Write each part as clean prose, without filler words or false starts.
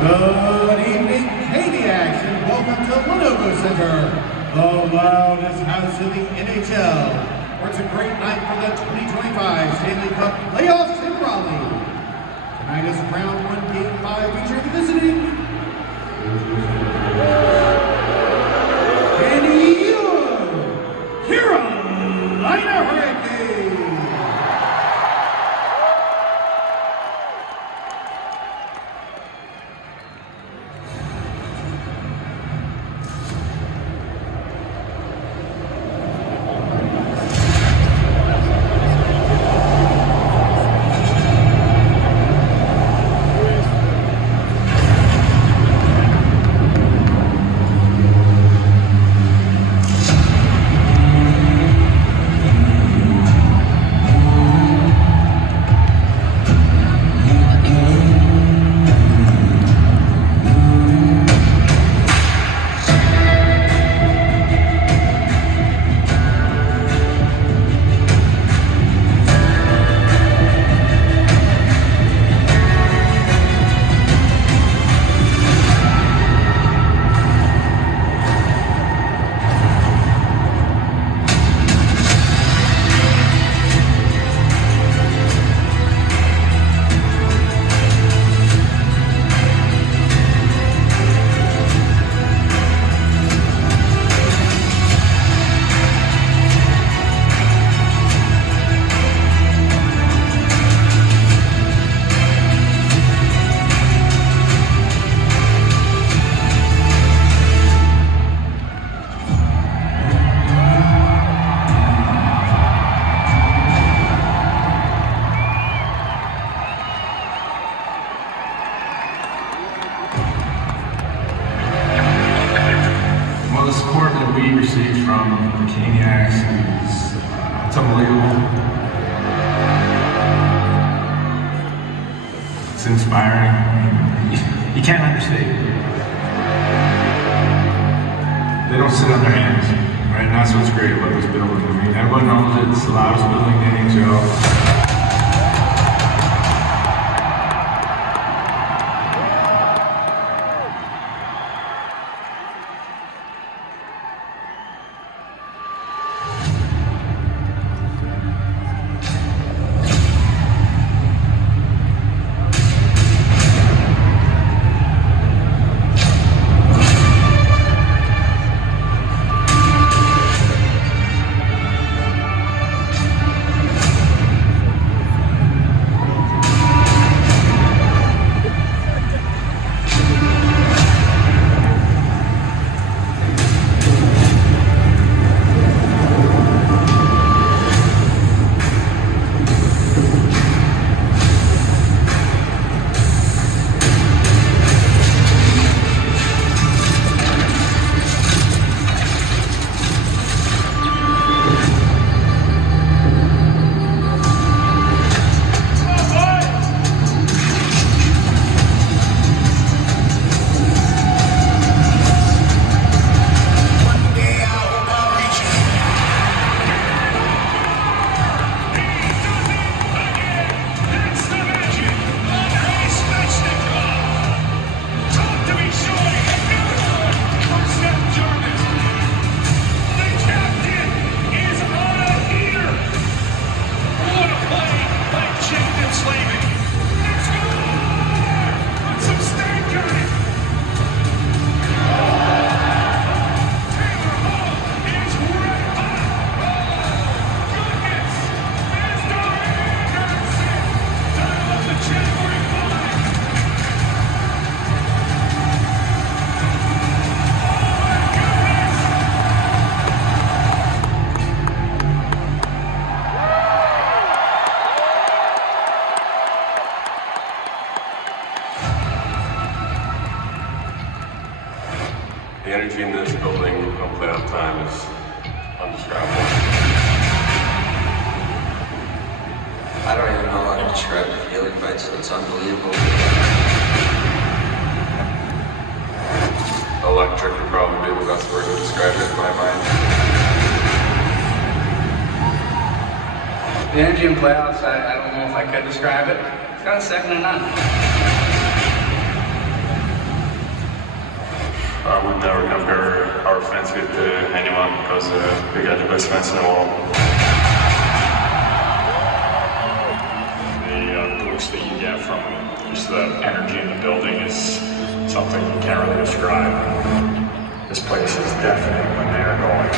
Good evening, Caniacs, and welcome to Lenovo Center, the loudest house in the NHL, where it's a great night for the 2025 Stanley Cup playoffs in Raleigh. Tonight is round one, game 5, featuring visiting Carolina Hurricanes. The support that we received from the Caniacs is it's unbelievable. It's inspiring. You can't understate it. They don't sit on their hands, right? And that's what's great about this building. I mean, everyone knows it's the loudest building in the NHL. The energy in this building on playoff time is undescribable. I don't even know how to describe the feeling, but it's unbelievable. Electric would probably be the best word to describe it in my mind. The energy in playoffs, I don't know if I could describe it. It's kind of second to none. would never compare our fans with anyone because we got the best fans in the world. The looks that you get from just the energy in the building is something you can't really describe. This place is deafening when they are going.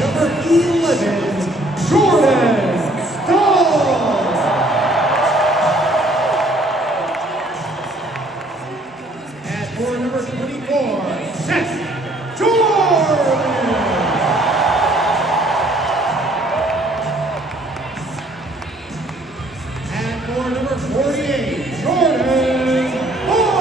Number 11, Jordan Stahl. And for number 24, Seth Jordan. And for number 48, Jordan Harwood.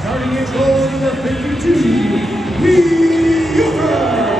Starting in goal number 52, Lee Euchre.